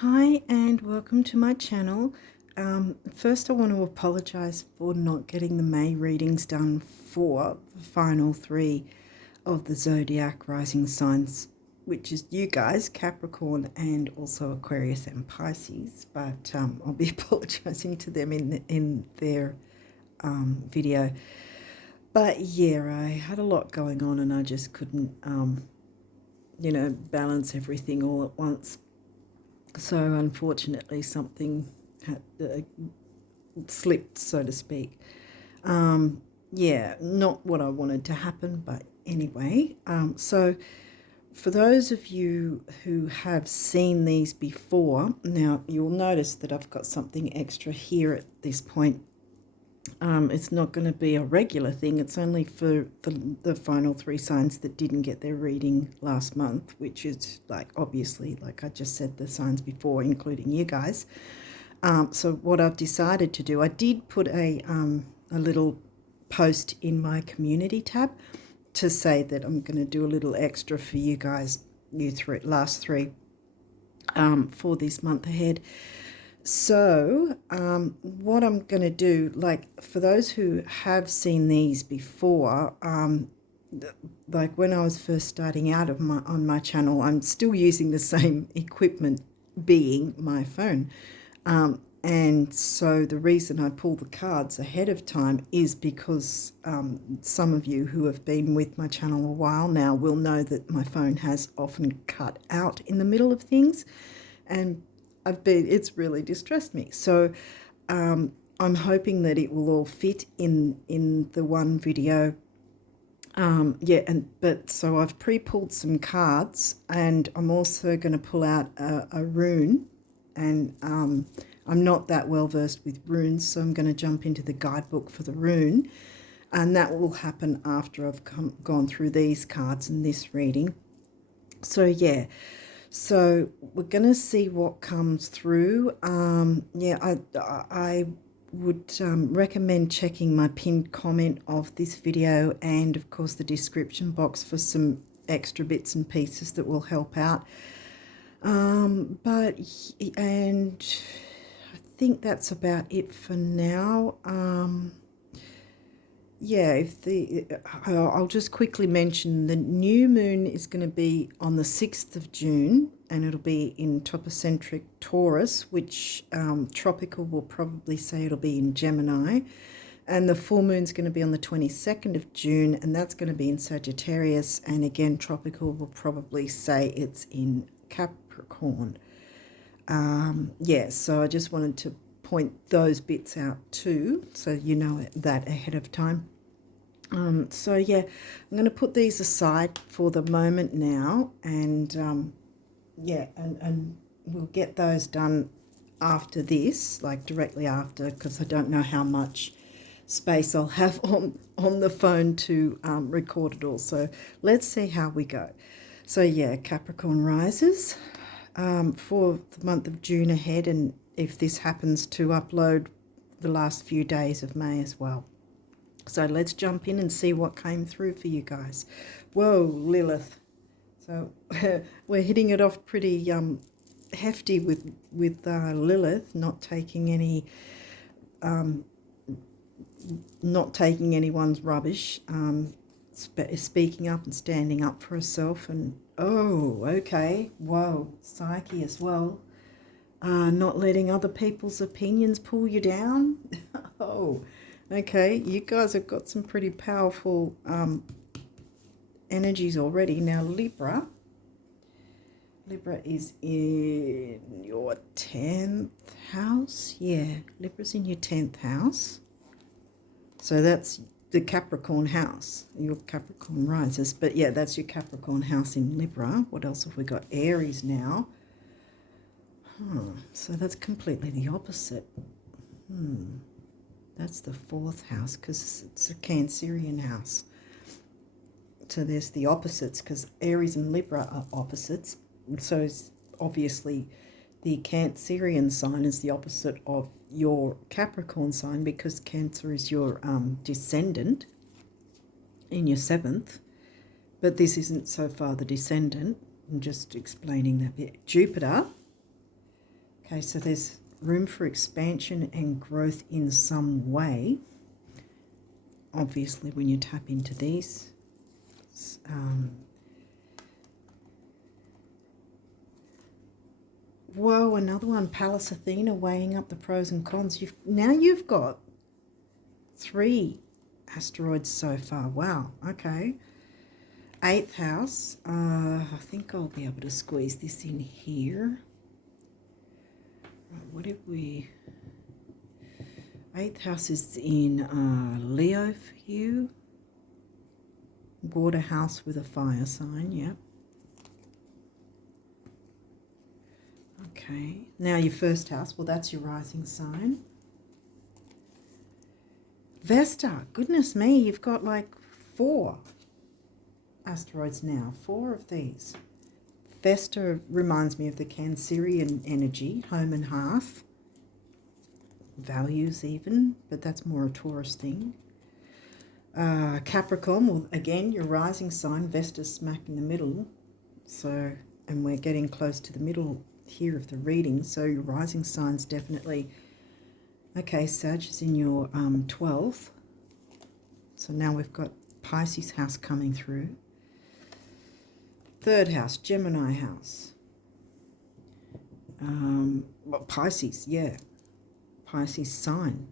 Hi and welcome to my channel. First I want to apologize for not getting the May readings done for the final three of the zodiac rising signs, which is you guys, Capricorn and also Aquarius and Pisces, but I'll be apologizing to them in their video. But yeah, I had a lot going on and I just couldn't balance everything all at once. So unfortunately something had slipped, so to speak. Yeah, not what I wanted to happen, but anyway. So for those of you who have seen these before, now you'll notice that I've got something extra here at this point. It's not going to be a regular thing. It's only for the final three signs that didn't get their reading last month, which is obviously, like I just said, the signs before, including you guys. So what I've decided to do, I did put a little post in my community tab to say that I'm going to do a little extra for you guys, last three, for this month ahead. So what I'm going to do, for those who have seen these before, like when I was first starting out on my channel, I'm still using the same equipment, being my phone. And so the reason I pull the cards ahead of time is because some of you who have been with my channel a while now will know that my phone has often cut out in the middle of things, and it's really distressed me. So I'm hoping that it will all fit in the one video. So I've pre-pulled some cards, and I'm also going to pull out a rune, and I'm not that well versed with runes, so I'm going to jump into the guidebook for the rune, and that will happen after I've gone through these cards and this reading. So yeah, so we're going to see what comes through. I would recommend checking my pinned comment of this video and of course the description box for some extra bits and pieces that will help out. And I think that's about it for now. Yeah, I'll just quickly mention the new moon is going to be on the 6th of June, and it'll be in topocentric Taurus, which tropical will probably say it'll be in Gemini. And the full moon's going to be on the 22nd of June, and that's going to be in Sagittarius. And again, tropical will probably say it's in Capricorn. So I just wanted to point those bits out too, so you know that ahead of time. I'm going to put these aside for the moment now, and and we'll get those done after this, like directly after, because I don't know how much space I'll have on the phone to record it all. So let's see how we go. So yeah, Capricorn rises for the month of June ahead, and if this happens to upload the last few days of May as well. So let's jump in and see what came through for you guys. Whoa, Lilith. So we're hitting it off pretty hefty with Lilith not taking anyone's rubbish, speaking up and standing up for herself. And oh, okay, whoa, Psyche as well. Not letting other people's opinions pull you down. Oh, okay, you guys have got some pretty powerful energies already. Now Libra is in your 10th house. Yeah, Libra's in your 10th house. So that's the Capricorn house, your Capricorn rises. But yeah, that's your Capricorn house in Libra. What else have we got? Aries now. So that's completely the opposite. That's the 4th house because it's a Cancerian house. So there's the opposites, because Aries and Libra are opposites. So obviously the Cancerian sign is the opposite of your Capricorn sign, because Cancer is your descendant in your 7th. But this isn't so far the descendant. I'm just explaining that bit. Jupiter Okay, so there's room for expansion and growth in some way. Obviously, when you tap into these, whoa, another one, Pallas Athena, weighing up the pros and cons. You've got 3 asteroids so far. Wow, okay. 8th house, I think I'll be able to squeeze this in here. Right, what did we... 8th house is in Leo for you. Water house with a fire sign, yep. Okay, now your 1st house, well, that's your rising sign. Vesta, goodness me, you've got like 4 asteroids now, 4 of these. Vesta reminds me of the Cancerian energy, home and hearth, values even, but that's more a Taurus thing. Capricorn, well, again, your rising sign, Vesta's smack in the middle, so, and we're getting close to the middle here of the reading, so your rising sign's definitely, okay, Sag is in your 12th, so now we've got Pisces house coming through. 3rd house, Gemini house. Well, Pisces, yeah. Pisces sign.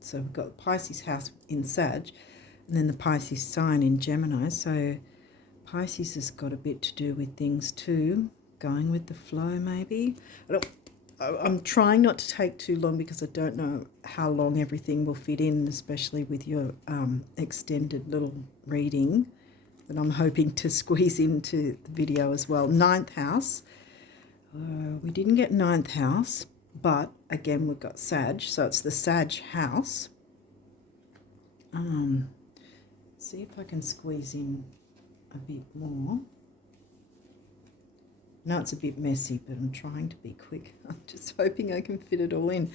So we've got Pisces house in Sag, and then the Pisces sign in Gemini. So Pisces has got a bit to do with things too. Going with the flow, maybe. I'm trying not to take too long because I don't know how long everything will fit in, especially with your extended little reading that I'm hoping to squeeze into the video as well. 9th house. We didn't get 9th house, but again, we've got Sag, so it's the Sag house. See if I can squeeze in a bit more. No, it's a bit messy, but I'm trying to be quick. I'm just hoping I can fit it all in.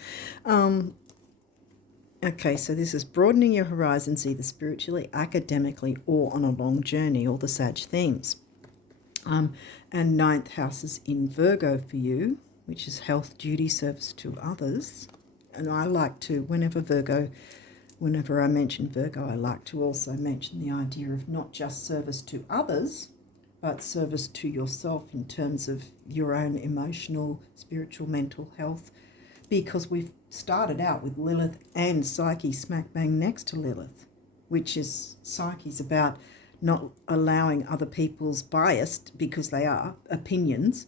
Okay, so this is broadening your horizons either spiritually, academically, or on a long journey, all the Sag themes. And 9th house is in Virgo for you, which is health, duty, service to others. And I like to, whenever I mention Virgo, I like to also mention the idea of not just service to others, but service to yourself in terms of your own emotional, spiritual, mental health, because we've started out with Lilith and Psyche smack bang next to Lilith, which is Psyche's about not allowing other people's biased, because they are, opinions,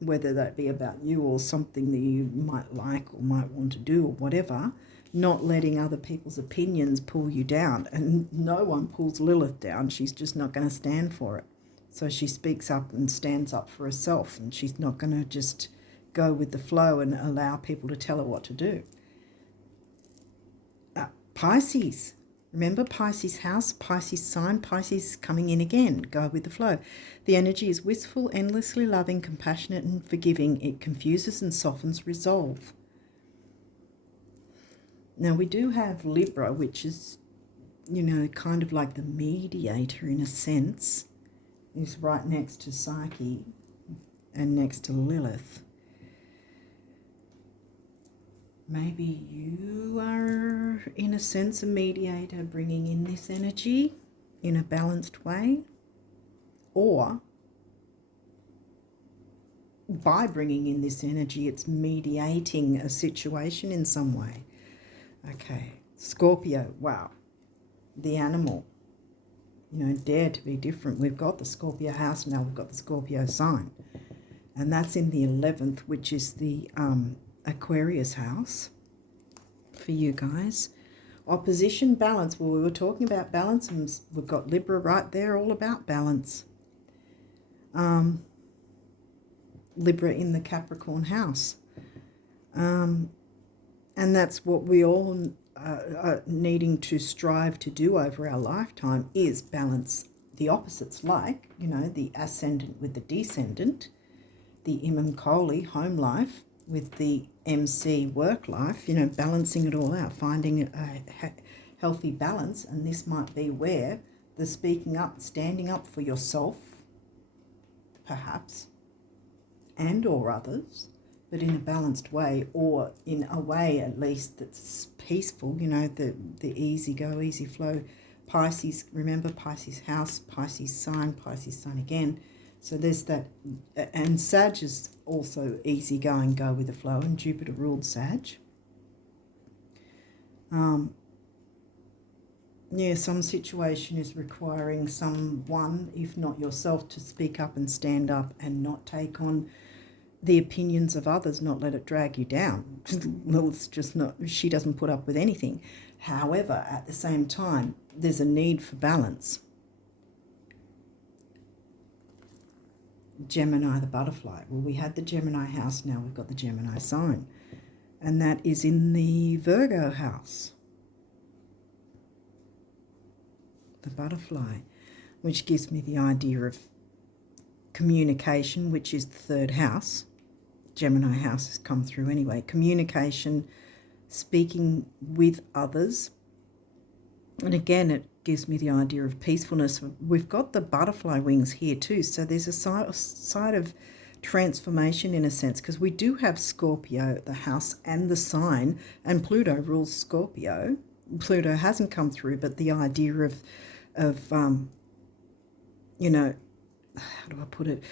whether that be about you or something that you might like or might want to do or whatever, not letting other people's opinions pull you down. And no one pulls Lilith down. She's just not going to stand for it. So she speaks up and stands up for herself, and she's not going to just go with the flow and allow people to tell her what to do. Pisces. Remember Pisces house, Pisces sign, Pisces coming in again. Go with the flow. The energy is wistful, endlessly loving, compassionate and forgiving. It confuses and softens resolve. Now we do have Libra, which is, you know, kind of like the mediator in a sense. Is right next to Psyche and next to Lilith. Maybe you are, in a sense, a mediator, bringing in this energy in a balanced way, or by bringing in this energy, it's mediating a situation in some way. Okay, Scorpio, wow, the animal, you know, dare to be different. We've got the Scorpio house, now we've got the Scorpio sign, and that's in the 11th, which is the Aquarius house for you guys. Opposition, balance. Well, we were talking about balance, and we've got Libra right there, all about balance. Libra in the Capricorn house. And that's what we all are needing to strive to do over our lifetime, is balance the opposites, like, you know, the ascendant with the descendant, the Imam Kohli home life with the MC work life, you know, balancing it all out, finding a healthy balance. And this might be where the speaking up, standing up for yourself, perhaps, and or others, but in a balanced way, or in a way at least that's peaceful, you know, the easy go, easy flow. Pisces, remember, Pisces house, Pisces sign again. So there's that, and Sag is also easy going, go with the flow, and Jupiter ruled Sag. Yeah, some situation is requiring someone, if not yourself, to speak up and stand up and not take on the opinions of others, not let it drag you down. Well, it's just not, she doesn't put up with anything. However, at the same time, there's a need for balance. Gemini, the butterfly. Well, we had the Gemini house, now we've got the Gemini sign. And that is in the Virgo house. The butterfly, which gives me the idea of communication, which is the third house. Gemini house has come through anyway. Communication, speaking with others. And again, it gives me the idea of peacefulness. We've got the butterfly wings here too. So there's a side of transformation in a sense, because we do have Scorpio, the house and the sign, and Pluto rules Scorpio. Pluto hasn't come through, but the idea of you know, how do I put it?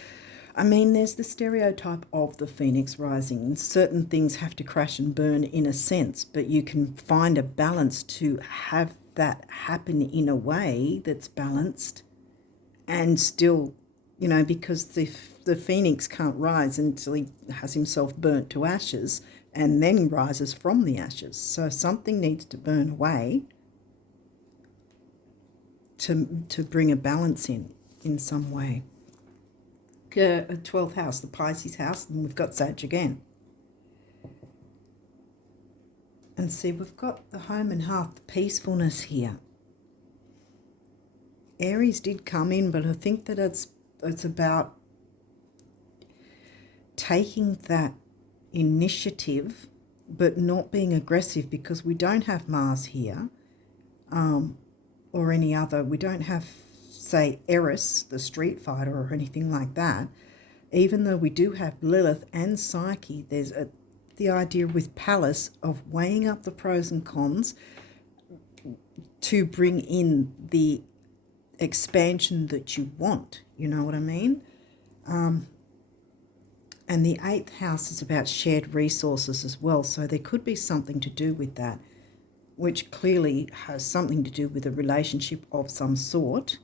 I mean, there's the stereotype of the phoenix rising, and certain things have to crash and burn in a sense, but you can find a balance to have that happen in a way that's balanced and still, you know, because the phoenix can't rise until he has himself burnt to ashes and then rises from the ashes. So something needs to burn away to bring a balance in some way. 12th house, the Pisces house, and we've got Sag again. And see, we've got the home and hearth, the peacefulness here. Aries did come in, but I think that it's about taking that initiative but not being aggressive, because we don't have Mars here, or any other. We don't have, say, Eris, the street fighter, or anything like that. Even though we do have Lilith and Psyche, there's the idea with Pallas of weighing up the pros and cons to bring in the expansion that you want. You know what I mean? And the 8th house is about shared resources as well. So there could be something to do with that, which clearly has something to do with a relationship of some sort.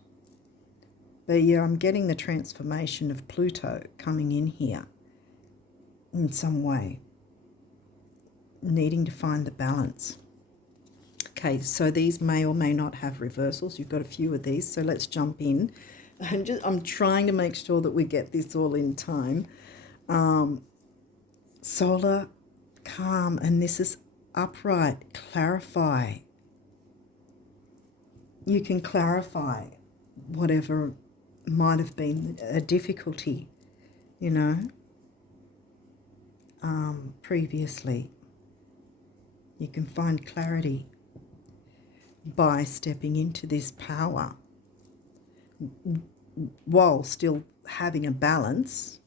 But yeah, I'm getting the transformation of Pluto coming in here in some way, needing to find the balance. Okay, so these may or may not have reversals. You've got a few of these, so let's jump in. I'm trying to make sure that we get this all in time. Solar, calm, and this is upright, clarify. You can clarify whatever might have been a difficulty, you know, previously. You can find clarity by stepping into this power while still having a balance.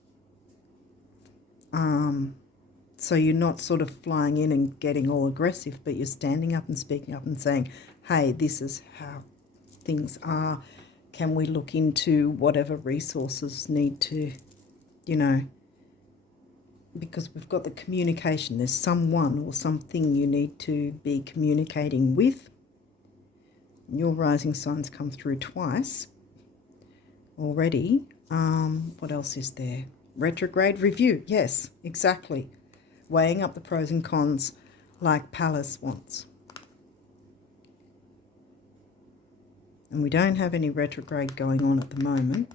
So you're not sort of flying in and getting all aggressive, but you're standing up and speaking up and saying, hey, this is how things are. Can we look into whatever resources need to, you know, because we've got the communication. There's someone or something you need to be communicating with. Your rising signs come through twice already. What else is there? Retrograde review. Yes, exactly. Weighing up the pros and cons like Pallas wants. And we don't have any retrograde going on at the moment.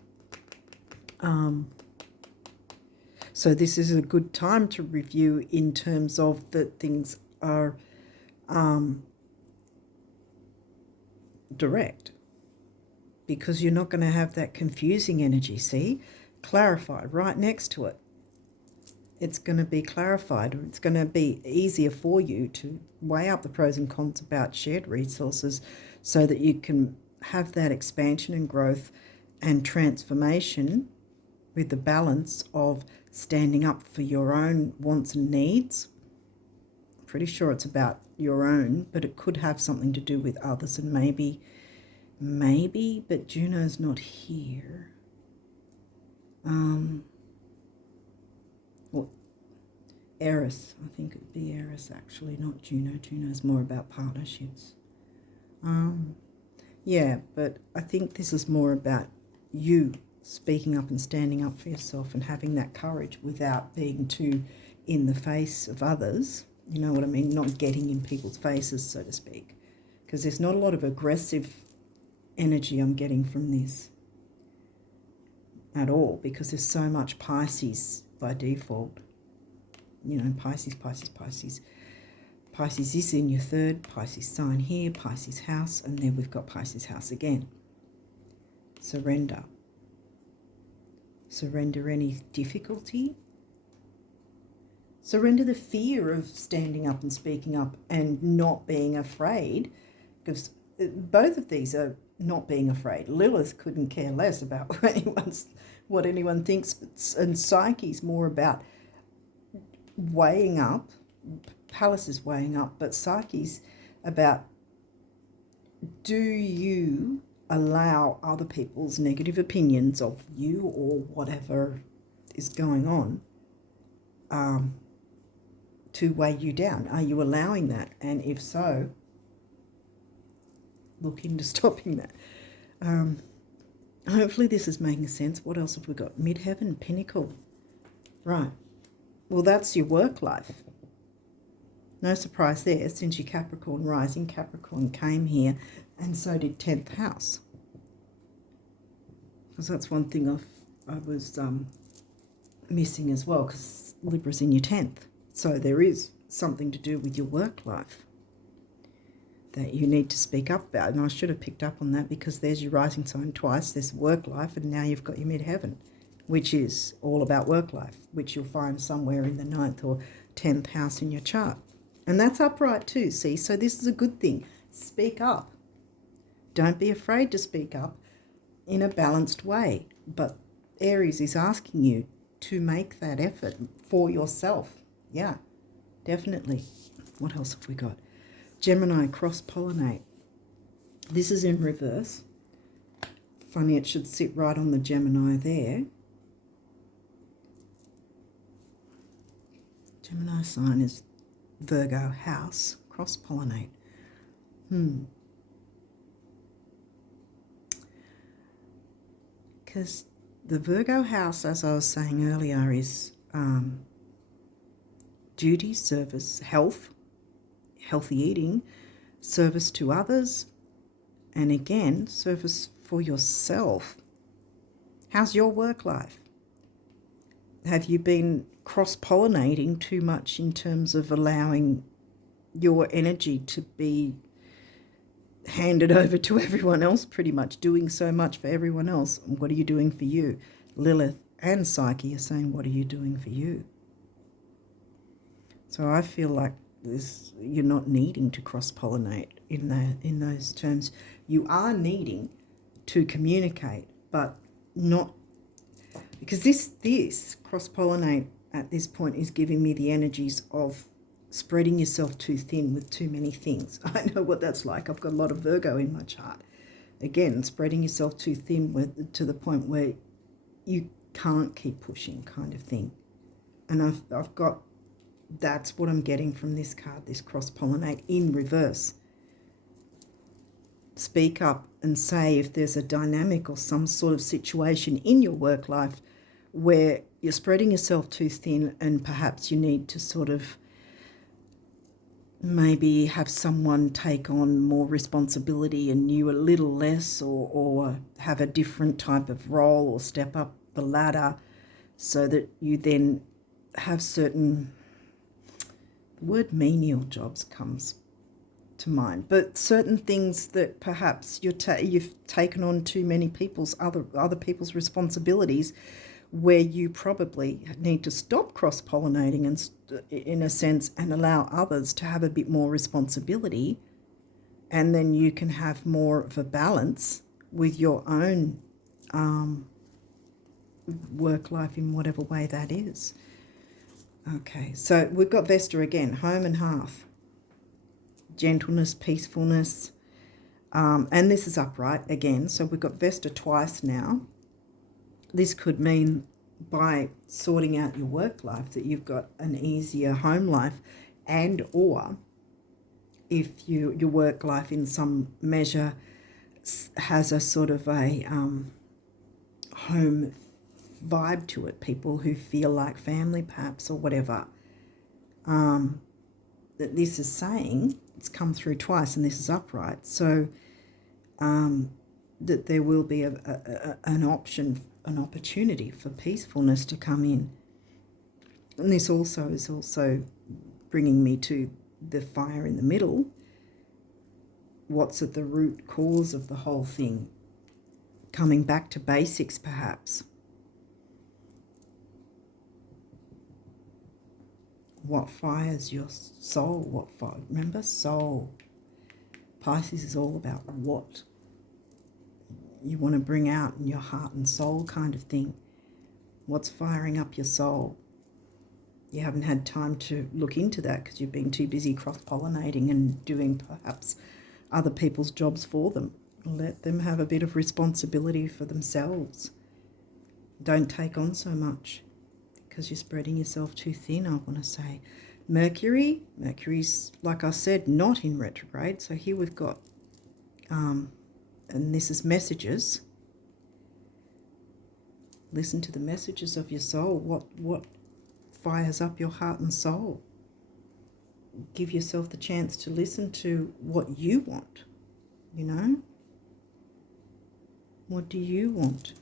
So this is a good time to review in terms of that things are direct, because you're not going to have that confusing energy. See, clarify right next to it. It's going to be clarified, or it's going to be easier for you to weigh up the pros and cons about shared resources so that you can have that expansion and growth and transformation with the balance of standing up for your own wants and needs. I'm pretty sure it's about your own, but it could have something to do with others, and maybe, but Juno's not here. Well, Eris, I think it'd be Eris actually, not Juno. Juno's more about partnerships. Yeah, but I think this is more about you speaking up and standing up for yourself and having that courage without being too in the face of others. You know what I mean? Not getting in people's faces, so to speak. Because there's not a lot of aggressive energy I'm getting from this at all, because there's so much Pisces by default. You know, Pisces. Pisces is in your third, Pisces sign here, Pisces house, and then we've got Pisces house again. Surrender. Surrender any difficulty. Surrender the fear of standing up and speaking up and not being afraid, because both of these are not being afraid. Lilith couldn't care less about what anyone thinks, and Psyche's more about weighing up. Pallas is weighing up, but Psyche's about, do you allow other people's negative opinions of you or whatever is going on to weigh you down? Are you allowing that? And if so, look into stopping that. Hopefully this is making sense. What else have we got? Midheaven, Pinnacle. Right. Well, that's your work life. No surprise there, since your Capricorn rising, Capricorn came here, and so did 10th house. Because that's one thing I was missing as well, because Libra's in your 10th. So there is something to do with your work life that you need to speak up about. And I should have picked up on that, because there's your rising sign twice, there's work life, and now you've got your midheaven, which is all about work life, which you'll find somewhere in the 9th or 10th house in your chart. And that's upright too, see? So this is a good thing. Speak up. Don't be afraid to speak up in a balanced way. But Aries is asking you to make that effort for yourself. Yeah, definitely. What else have we got? Gemini, cross-pollinate. This is in reverse. Funny, it should sit right on the Gemini there. Gemini sign is Virgo house, cross-pollinate. Because the Virgo house, as I was saying earlier, is duty, service, health, healthy eating, service to others, and again, service for yourself. How's your work life? Have you been cross-pollinating too much in terms of allowing your energy to be handed over to everyone else, pretty much doing so much for everyone else? What are you doing for you? Lilith and Psyche are saying, what are you doing for you? So I feel like you're not needing to cross-pollinate in those terms. You are needing to communicate, but not, because this cross-pollinate at this point is giving me the energies of spreading yourself too thin with too many things. I know what that's like. I've got a lot of Virgo in my chart. Again, spreading yourself too thin to the point where you can't keep pushing, kind of thing. And I've got, that's what I'm getting from this card, this cross-pollinate in reverse. Speak up and say if there's a dynamic or some sort of situation in your work life where you're spreading yourself too thin, and perhaps you need to sort of maybe have someone take on more responsibility and you a little less, or have a different type of role or step up the ladder so that you then have certain, the word menial jobs comes to mind, but certain things that perhaps you've taken on too many people's other people's responsibilities, where you probably need to stop cross-pollinating and in a sense, and allow others to have a bit more responsibility, and then you can have more of a balance with your own work life in whatever way that is. Okay, so we've got Vesta again, home and hearth, gentleness, peacefulness, and this is upright again. So we've got Vesta twice now. This could mean by sorting out your work life that you've got an easier home life, and or if your work life in some measure has a sort of a home vibe to it, people who feel like family perhaps or whatever, that this is saying, it's come through twice and this is upright, so that there will be an opportunity for peacefulness to come in. And this also is also bringing me to the fire in the middle. What's at the root cause of the whole thing? Coming back to basics, perhaps. What fires your soul? Remember, soul. Pisces is all about what you want to bring out in your heart and soul kind of thing. What's firing up your soul? You haven't had time to look into that because you've been too busy cross-pollinating and doing perhaps other people's jobs for them. Let them have a bit of responsibility for themselves. Don't take on so much because you're spreading yourself too thin, I want to say. Mercury's, like I said, not in retrograde. So here we've got, and this is messages. Listen to the messages of your soul. What fires up your heart and soul? Give yourself the chance to listen to what you want, you know? What do you want?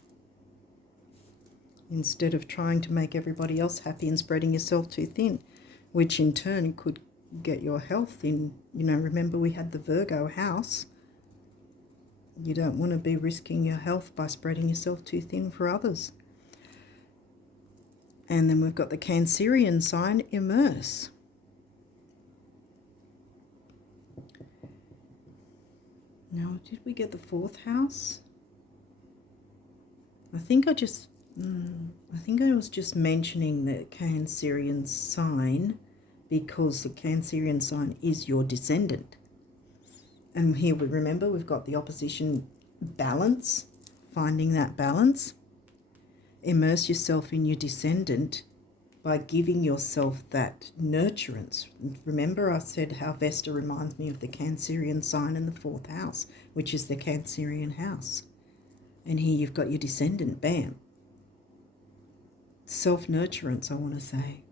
Instead of trying to make everybody else happy and spreading yourself too thin, which in turn could get your health in, you know, remember we had the Virgo house. You don't want to be risking your health by spreading yourself too thin for others. And then we've got the Cancerian sign, immerse. Now, did we get the fourth house? I think I was just mentioning the Cancerian sign because the Cancerian sign is your descendant. And here we remember we've got the opposition balance, finding that balance. Immerse yourself in your descendant by giving yourself that nurturance. Remember I said how Vesta reminds me of the Cancerian sign in the fourth house, which is the Cancerian house. And here you've got your descendant, bam. Self-nurturance, I want to say.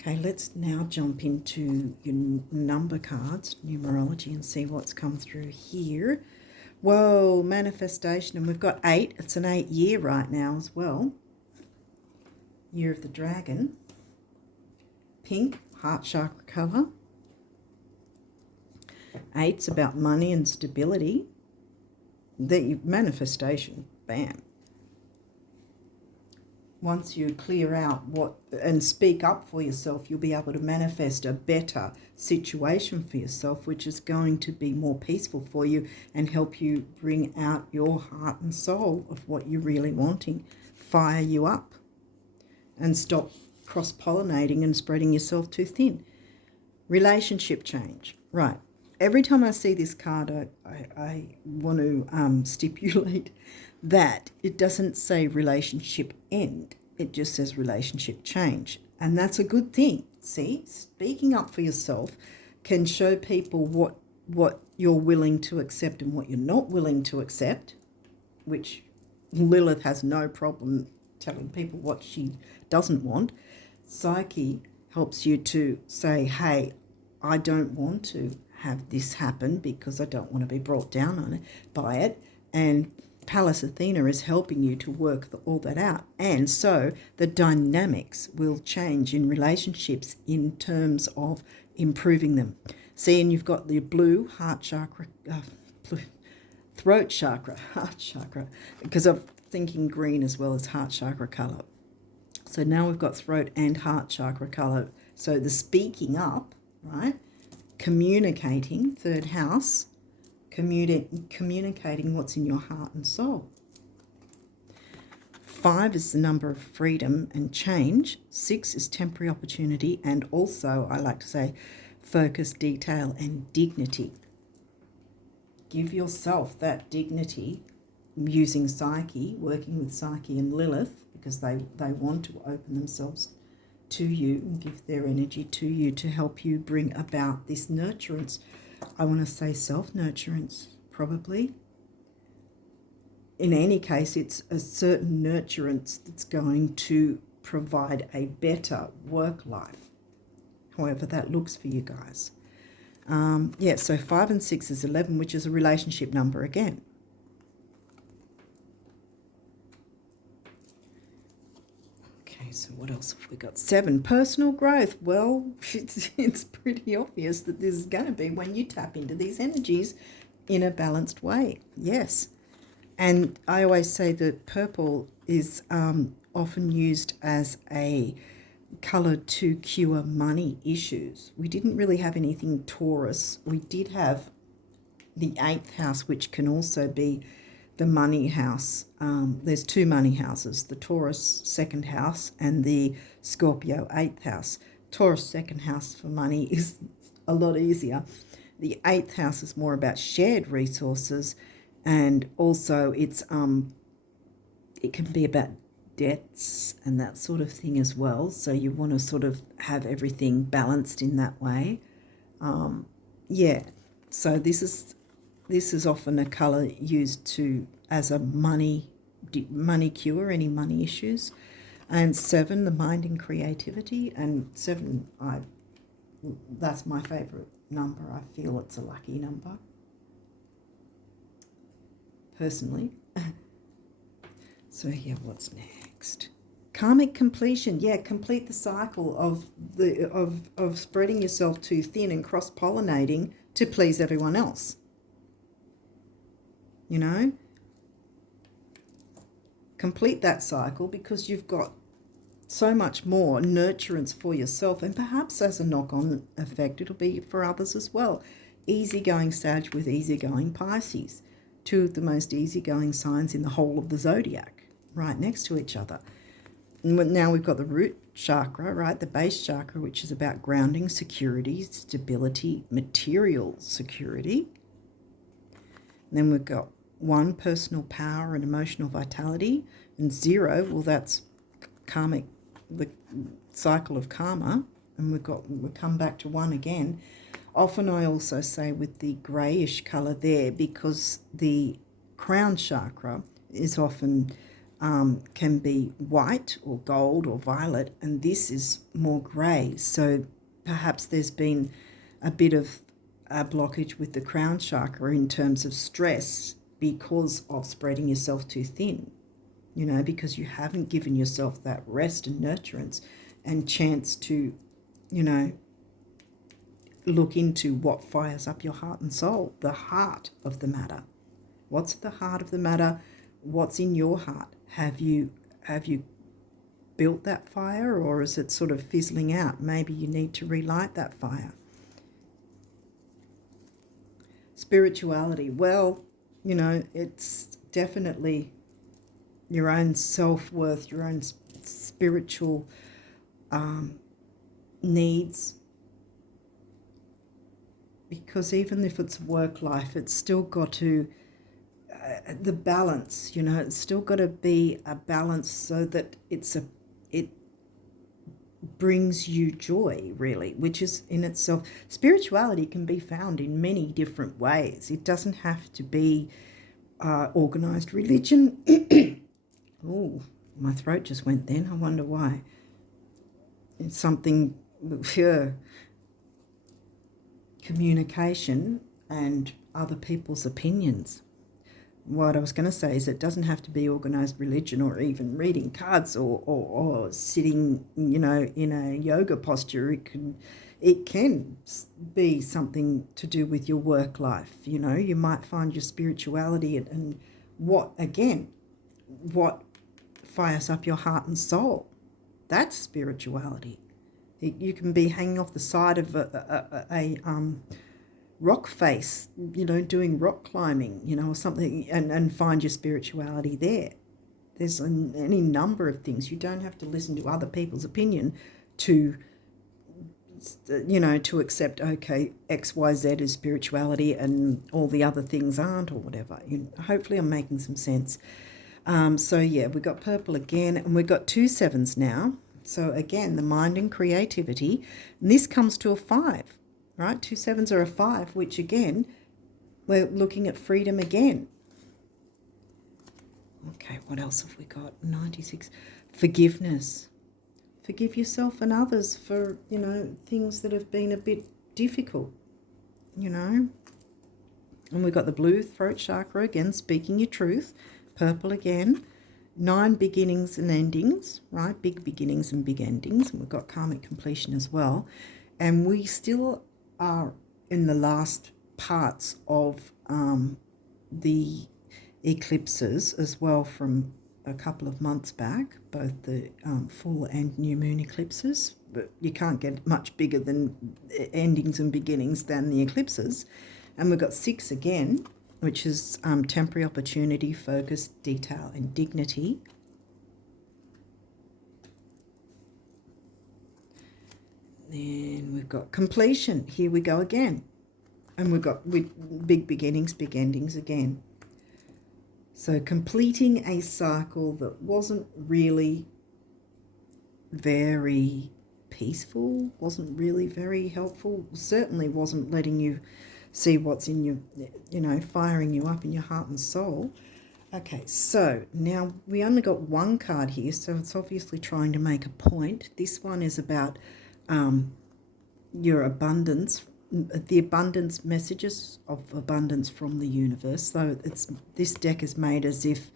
Okay, let's now jump into your number cards, numerology, and see what's come through here. Whoa, manifestation, and we've got 8. It's an 8 year right now as well. Year of the Dragon. Pink, heart chakra colour. 8's about money and stability. The manifestation, bam. Once you clear out and speak up for yourself, you'll be able to manifest a better situation for yourself, which is going to be more peaceful for you and help you bring out your heart and soul of what you're really wanting. Fire you up and stop cross-pollinating and spreading yourself too thin. Relationship change. Right. Every time I see this card, I want to stipulate that it doesn't say relationship end. It just says relationship change. And that's a good thing. See, speaking up for yourself can show people what you're willing to accept and what you're not willing to accept, which Lilith has no problem telling people what she doesn't want. Psyche helps you to say, hey, I don't want to have this happen because I don't want to be brought down on it by it. And Pallas Athena is helping you to work all that out. And so the dynamics will change in relationships in terms of improving them. See, and you've got the blue heart chakra, throat chakra, heart chakra, because I'm thinking green as well as heart chakra colour. So now we've got throat and heart chakra colour. So the speaking up, right? Communicating, third house, communicating what's in your heart and soul. 5 is the number of freedom and change. 6 is temporary opportunity, and also, I like to say, focus, detail, and dignity. Give yourself that dignity using Psyche, working with Psyche and Lilith, because they want to open themselves to you and give their energy to you to help you bring about this nurturance. I want to say self-nurturance, probably. In any case, it's a certain nurturance that's going to provide a better work life, however that looks for you guys. Yeah, so 5 and 6 is 11, which is a relationship number again. Okay, so what else have we got? 7, personal growth. Well, it's pretty obvious that this is going to be when you tap into these energies in a balanced way. Yes. And I always say that purple is often used as a colour to cure money issues. We didn't really have anything Taurus. We did have the 8th house, which can also be the money house. There's 2 money houses, the Taurus 2nd house and the Scorpio 8th house. Taurus 2nd house for money is a lot easier. The 8th house is more about shared resources, and also it can be about debts and that sort of thing as well. So you want to sort of have everything balanced in that way. Yeah, so this is often a colour used as a money cure, any money issues. And 7, the mind and creativity. And 7, that's my favourite number. I feel it's a lucky number, personally. So yeah, what's next? Karmic completion. Yeah, complete the cycle of spreading yourself too thin and cross-pollinating to please everyone else. You know? Complete that cycle, because you've got so much more nurturance for yourself, and perhaps as a knock-on effect, it'll be for others as well. Easygoing Sag with easygoing Pisces. 2 of the most easygoing signs in the whole of the zodiac, right next to each other. And now we've got the root chakra, right, the base chakra, which is about grounding, security, stability, material security. And then we've got 1, personal power and emotional vitality, and 0, well, that's karmic, the cycle of karma, and we'll come back to 1 again. Often I also say with the greyish colour there, because the crown chakra is often can be white or gold or violet, and this is more grey. So perhaps there's been a bit of a blockage with the crown chakra in terms of stress because of spreading yourself too thin, you know, because you haven't given yourself that rest and nurturance and chance to, you know, look into what fires up your heart and soul, the heart of the matter. What's at the heart of the matter? What's in your heart? Have you built that fire, or is it sort of fizzling out? Maybe you need to relight that fire. Spirituality. Well, you know, it's definitely your own self-worth, your own spiritual needs. Because even if it's work life, it's still got to, the balance, you know, it's still got to be a balance so that it brings you joy, really, which is in itself, spirituality can be found in many different ways. It doesn't have to be organised religion. Oh, my throat just went then. I wonder why. It's something, communication and other people's opinions. What I was going to say is it doesn't have to be organised religion or even reading cards or sitting, you know, in a yoga posture. It can be something to do with your work life. You know, you might find your spirituality and what fires up your heart and soul. That's spirituality. You can be hanging off the side of a rock face, you know, doing rock climbing, you know, or something, and find your spirituality there. There's any number of things. You don't have to listen to other people's opinion to, to accept, okay, X, Y, Z is spirituality and all the other things aren't, or whatever. Hopefully I'm making some sense. So yeah, we got purple again, and we've got 2 sevens now. So again, the mind and creativity, and this comes to a 5, right? 2 sevens are a 5, which again, we're looking at freedom again. Okay, what else have we got? 96, forgiveness. Forgive yourself and others for, things that have been a bit difficult, And we've got the blue throat chakra again, speaking your truth. Purple again. 9 beginnings and endings, right? Big beginnings and big endings. And we've got karmic completion as well. And we still are in the last parts of the eclipses as well from a couple of months back, both the full and new moon eclipses, but you can't get much bigger than endings and beginnings than the eclipses. And we've got 6 again, which is temporary opportunity, focus, detail, and dignity. Then we've got completion. Here we go again. And we've got big beginnings, big endings again. So completing a cycle that wasn't really very peaceful, wasn't really very helpful, certainly wasn't letting you see what's in your, firing you up in your heart and soul. Okay, so now we only got 1 card here, so it's obviously trying to make a point. This one is about your abundance, the abundance messages of abundance from the universe. So this deck is made as if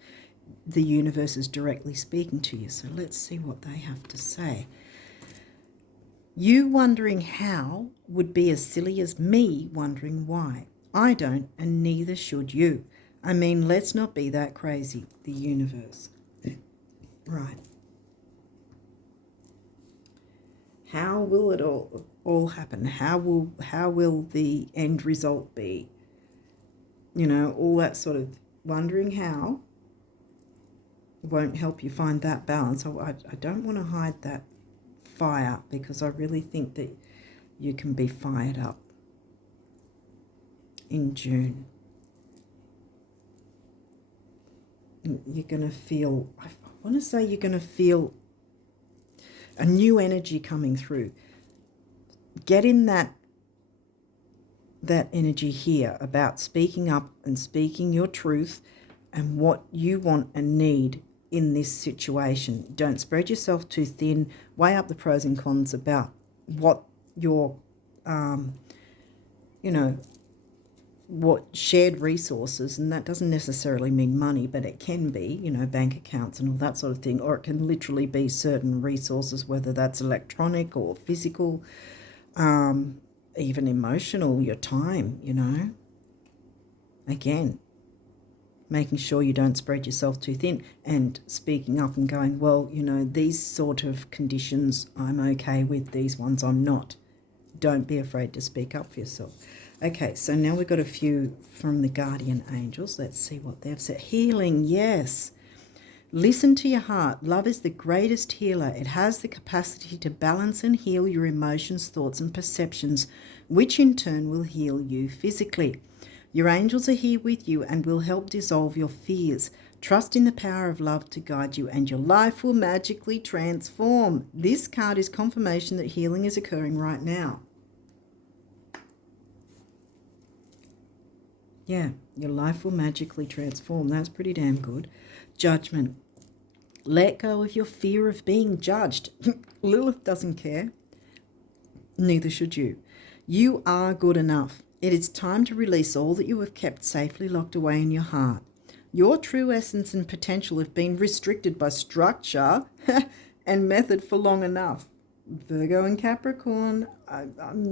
the universe is directly speaking to you. So let's see what they have to say. You wondering how would be as silly as me wondering why. I don't, and neither should you. I mean, let's not be that crazy, the universe. Right. How will it all happen? How will the end result be? All that sort of wondering how won't help you find that balance. I don't want to hide that fire, because I really think that you can be fired up in June. You're going to feel, I want to say you're going to feel a new energy coming through. Get in that energy here about speaking up and speaking your truth and what you want and need in this situation. Don't spread yourself too thin. Weigh up the pros and cons about what your, what shared resources, and that doesn't necessarily mean money, but it can be, bank accounts and all that sort of thing, or it can literally be certain resources, whether that's electronic or physical, even emotional, your time, Again, making sure you don't spread yourself too thin and speaking up and going, well, these sort of conditions I'm okay with, these ones I'm not. Don't be afraid to speak up for yourself. Okay, so now we've got a few from the guardian angels. Let's see what they've said. Healing, yes. Listen to your heart. Love is the greatest healer. It has the capacity to balance and heal your emotions, thoughts, and perceptions, which in turn will heal you physically. Your angels are here with you and will help dissolve your fears. Trust in the power of love to guide you, and your life will magically transform. This card is confirmation that healing is occurring right now. Yeah, your life will magically transform. That's pretty damn good. Judgment. Let go of your fear of being judged. Lilith doesn't care. Neither should you. You are good enough. It is time to release all that you have kept safely locked away in your heart. Your true essence and potential have been restricted by structure and method for long enough. Virgo and Capricorn, I'm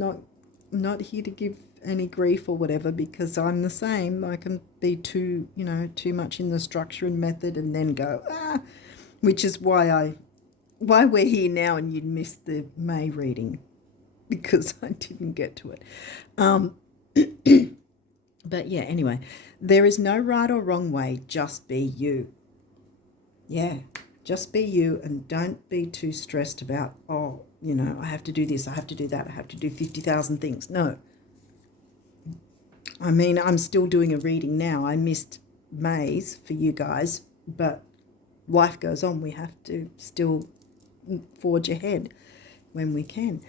not here to give any grief or whatever, because I'm the same. I can be too much in the structure and method and then go, which is why we're here now and you'd missed the May reading, because I didn't get to it. But yeah, anyway, there is no right or wrong way, just be you. Yeah, just be you and don't be too stressed about, oh, you know, I have to do this, I have to do that, I have to do 50,000 things. No. I mean, I'm still doing a reading now. I missed May's for you guys, but life goes on. We have to still forge ahead when we can.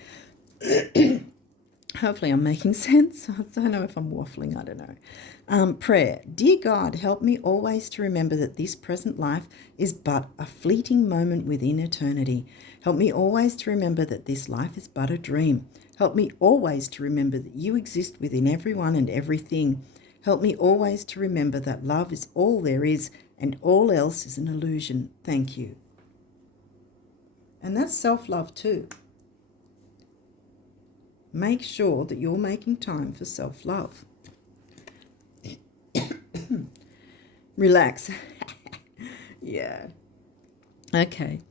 Hopefully I'm making sense. I don't know if I'm waffling. I don't know. Prayer. Dear God, help me always to remember that this present life is but a fleeting moment within eternity. Help me always to remember that this life is but a dream. Help me always to remember that you exist within everyone and everything. Help me always to remember that love is all there is and all else is an illusion. Thank you. And that's self-love too. Make sure that you're making time for self-love. Relax. Yeah. Okay.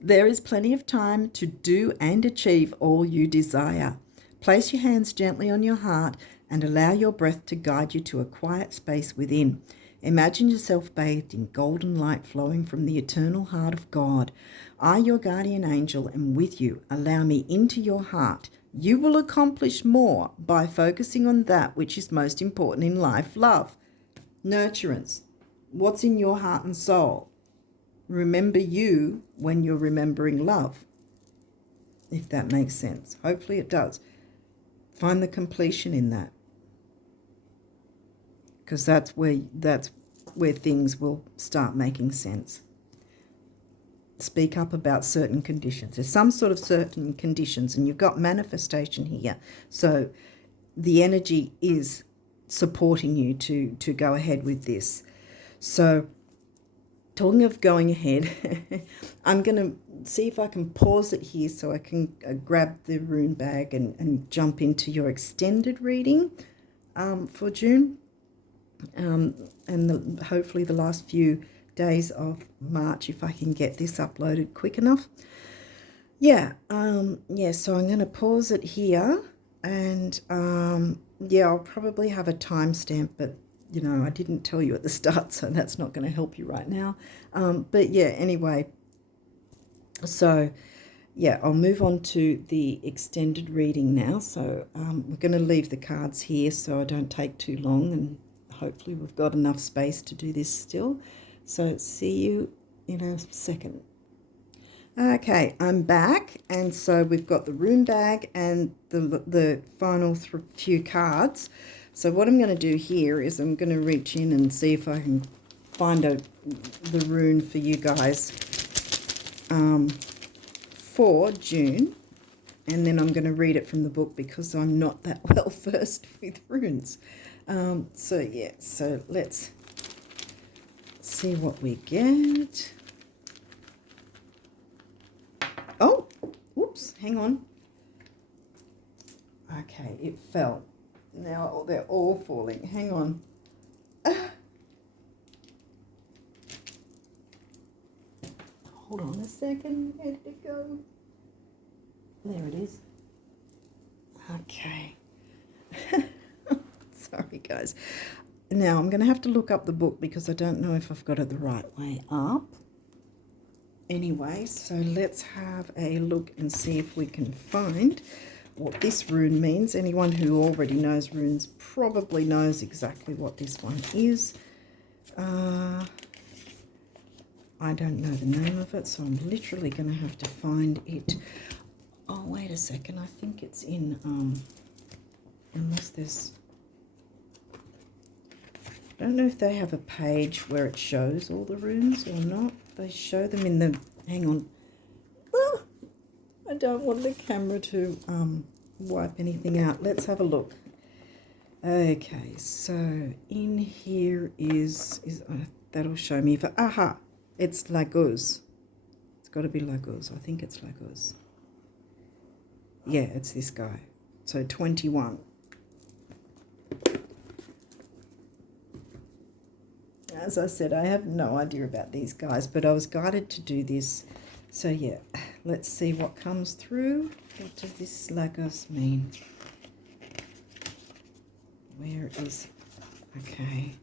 There is plenty of time to do and achieve all you desire. Place your hands gently on your heart and allow your breath to guide you to a quiet space within. Imagine yourself bathed in golden light flowing from the eternal heart of God. I, your guardian angel, am with you. Allow me into your heart. You will accomplish more by focusing on that which is most important in life, love, nurturance, what's in your heart and soul. Remember you when you're remembering love, if that makes sense. Hopefully it does. Find the completion in that, because that's where things will start making sense. Speak up about certain conditions. There's some sort of certain conditions, and you've got manifestation here. So the energy is supporting you to go ahead with this. So talking of going ahead, I'm going to see if I can pause it here so I can grab the rune bag and jump into your extended reading for June. And hopefully the last few days of March, if I can get this uploaded quick enough. So I'm going to pause it here, and I'll probably have a timestamp, but you know, I didn't tell you at the start, so that's not going to help you right now. Anyway, so I'll move on to the extended reading now. So we're going to leave the cards here so I don't take too long, and hopefully we've got enough space to do this still. So see you in a second. Okay, I'm back, and so we've got the rune bag and the final few cards. So what I'm going to do here is I'm going to reach in and see if I can find the rune for you guys for June, and then I'm going to read it from the book because I'm not that well versed with runes. So let's see what we get. Oh, whoops, hang on. Okay, it fell. Now they're all falling. Hang on. Hold on a second. Where did it go? There it is. Okay. Sorry, guys. Now I'm going to have to look up the book because I don't know if I've got it the right way up. Anyway, so let's have a look and see if we can find what this rune means. Anyone who already knows runes probably knows exactly what this one is. I don't know the name of it, so I'm literally going to have to find it. Oh, wait a second. I think it's in, unless there's, I don't know if they have a page where it shows all the runes or not. They show them in the, hang on. Oh, I don't want the camera to wipe anything out. Let's have a look. Okay, so in here is that'll show me if, aha, it's Lagos. It's got to be Lagos. I think it's Lagos. Yeah, it's this guy. So 21. As I said, I have no idea about these guys, but I was guided to do this. So yeah, let's see what comes through. What does this Lagos mean? Where is, okay.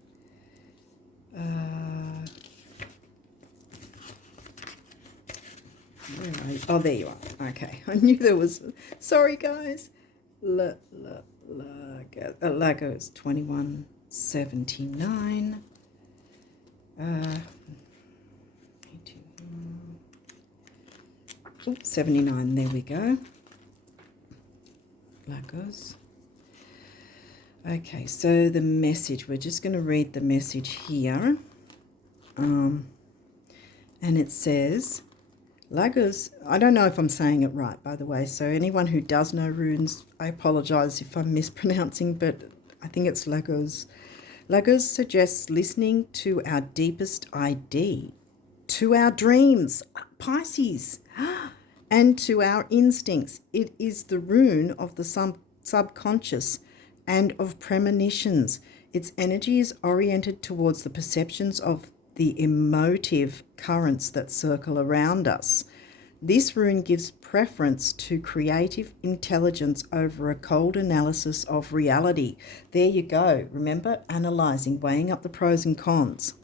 Where are you? Oh, there you are. Okay. I knew there was... Sorry, guys. Lago is 2179. 79. There we go. Lagos. Okay, so the message. We're just going to read the message here. And it says... Lagos, I don't know if I'm saying it right, by the way, so anyone who does know runes, I apologise if I'm mispronouncing, but I think it's Lagos. Lagos suggests listening to our deepest ID, to our dreams, Pisces, and to our instincts. It is the rune of the subconscious and of premonitions. Its energy is oriented towards the perceptions of the emotive currents that circle around us. This rune gives preference to creative intelligence over a cold analysis of reality. There you go. Remember, analysing, weighing up the pros and cons.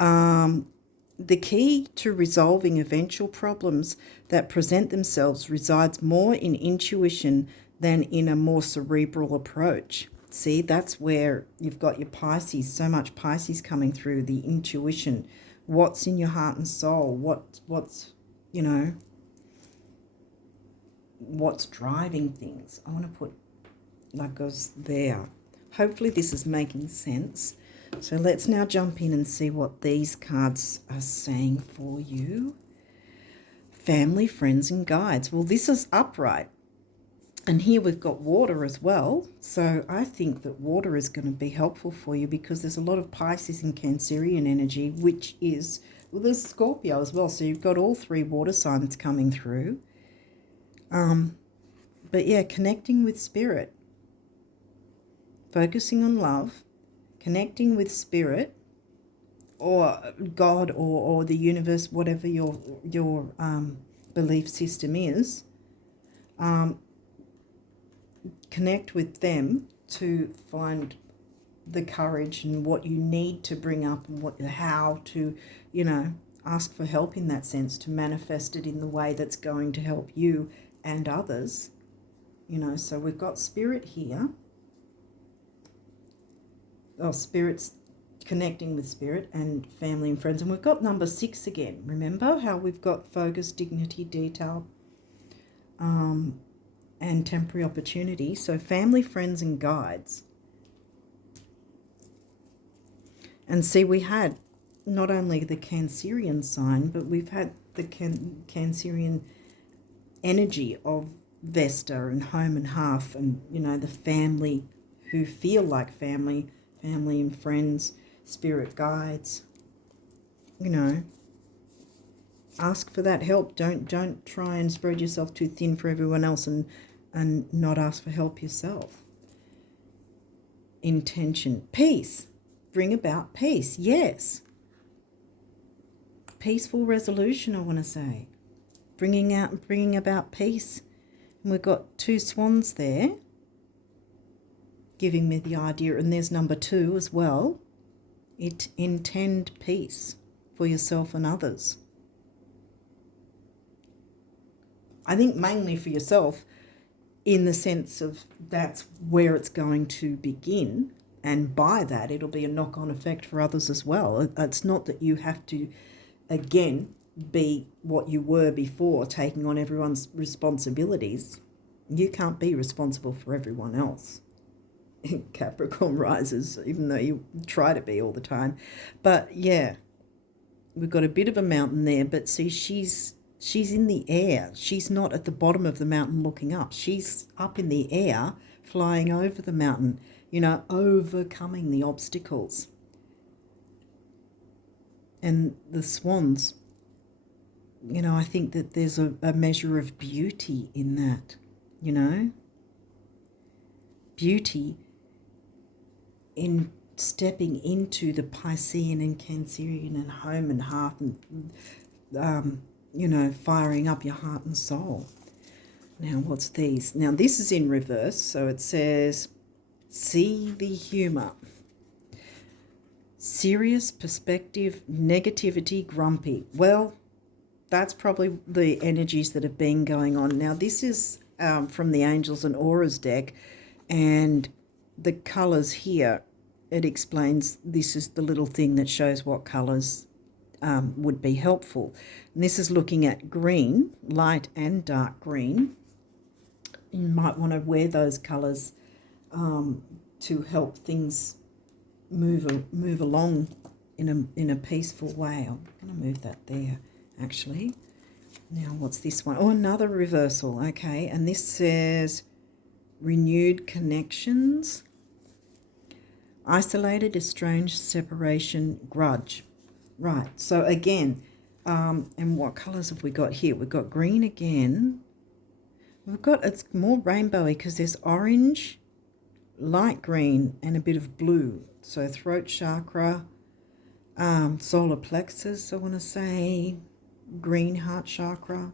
The key to resolving eventual problems that present themselves resides more in intuition than in a more cerebral approach. See, that's where you've got your Pisces, so much Pisces coming through, the intuition. What's in your heart and soul? What's, you know, what's driving things? I want to put Lagos there. Hopefully this is making sense. So let's now jump in and see what these cards are saying for you. Family, friends, and guides. Well, this is upright. And here we've got water as well. So I think that water is going to be helpful for you because there's a lot of Pisces and Cancerian energy, which is, well, there's Scorpio as well. So you've got all three water signs coming through. But yeah, connecting with spirit, focusing on love, connecting with spirit or God or the universe, whatever your belief system is. Connect with them to find the courage and what you need to bring up and how to, you know, ask for help in that sense to manifest it in the way that's going to help you and others. You know, so we've got spirit here. Oh, spirit's connecting with spirit and family and friends. And we've got number 6 again. Remember how we've got focus, dignity, detail, and temporary opportunity. So family, friends, and guides. And see, we had not only the Cancerian sign, but we've had the Cancerian energy of Vesta and home and hearth and, you know, the family who feel like family and friends, spirit guides. You know, ask for that help. Don't try and spread yourself too thin for everyone else and not ask for help yourself. Intention. Peace. Bring about peace. Yes. Peaceful resolution, I want to say. Bringing about peace. And we've got 2 swans there, giving me the idea, and there's number 2 as well. Intend peace for yourself and others. I think mainly for yourself, in the sense of that's where it's going to begin, and by that it'll be a knock-on effect for others as well. It's not that you have to, again, be what you were before, taking on everyone's responsibilities. You can't be responsible for everyone else. Capricorn rises, even though you try to be all the time. But yeah, we've got a bit of a mountain there, but see, she's in the air. She's not at the bottom of the mountain looking up. She's up in the air, flying over the mountain, you know, overcoming the obstacles. And the swans, you know, I think that there's a measure of beauty in that, you know. Beauty in stepping into the Piscean and Cancerian and home and hearth and, you know, firing up your heart and soul. Now, what's these? Now, this is in reverse, so it says, see the humour. Serious perspective, negativity, grumpy. Well, that's probably the energies that have been going on. Now, this is from the Angels and Auras deck, and the colours here, it explains this is the little thing that shows what colours would be helpful. And this is looking at green, light and dark green. You might want to wear those colours to help things move along in a peaceful way. I'm going to move that there, actually. Now, what's this one? Oh, another reversal. Okay, and this says renewed connections, isolated, estranged, separation, grudge. Right, so again, and what colours have we got here? We've got green again. It's more rainbowy because there's orange, light green, and a bit of blue. So throat chakra, solar plexus, I want to say, green heart chakra.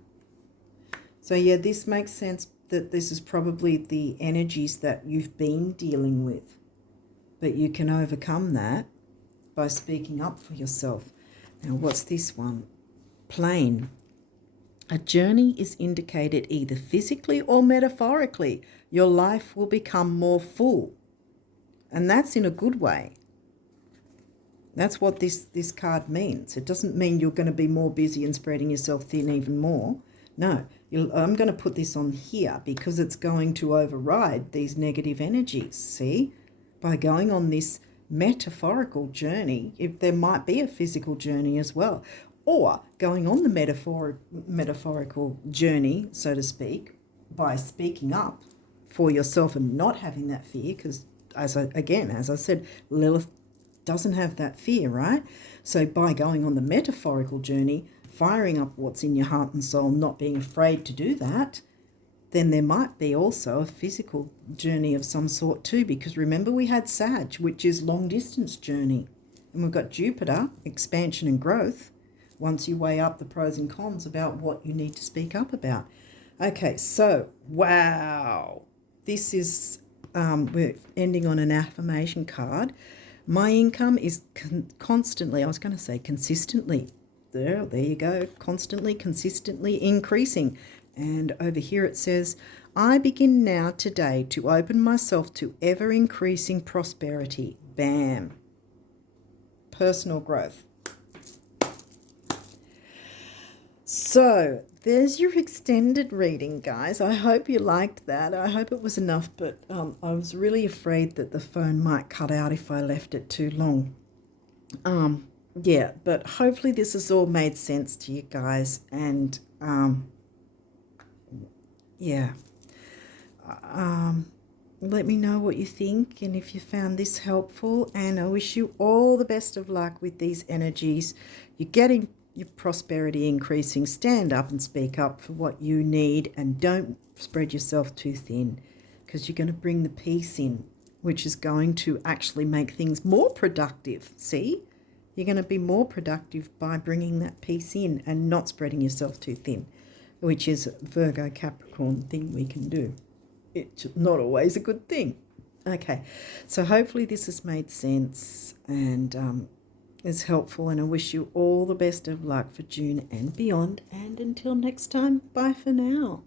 So yeah, this makes sense that this is probably the energies that you've been dealing with, but you can overcome that by speaking up for yourself. Now, what's this one? Plane. A journey is indicated either physically or metaphorically. Your life will become more full, and that's in a good way. That's what this card means. It doesn't mean you're going to be more busy and spreading yourself thin even more. No, I'm going to put this on here because it's going to override these negative energies, see? By going on this metaphorical journey, if there might be a physical journey as well, or going on the metaphorical journey, so to speak, by speaking up for yourself and not having that fear, because as I said, Lilith doesn't have that fear, right? So by going on the metaphorical journey, firing up what's in your heart and soul, not being afraid to do that, then there might be also a physical journey of some sort too, because remember we had Sag, which is long distance journey, and we've got Jupiter, expansion and growth, once you weigh up the pros and cons about what you need to speak up about. Okay, so wow, this is we're ending on an affirmation card. My income is constantly, I was going to say consistently, there you go, constantly, consistently increasing. And over here it says, I begin now today to open myself to ever-increasing prosperity. Bam. Personal growth. So there's your extended reading, guys. I hope you liked that. I hope it was enough, but I was really afraid that the phone might cut out if I left it too long. Yeah, but hopefully this has all made sense to you guys, and yeah. Let me know what you think and if you found this helpful, and I wish you all the best of luck with these energies. You're getting your prosperity increasing. Stand up and speak up for what you need, and don't spread yourself too thin, because you're going to bring the peace in, which is going to actually make things more productive. See? You're going to be more productive by bringing that peace in and not spreading yourself too thin, which is a Virgo Capricorn thing we can do. It's not always a good thing. Okay, so hopefully this has made sense and is helpful, and I wish you all the best of luck for June and beyond. And until next time, bye for now.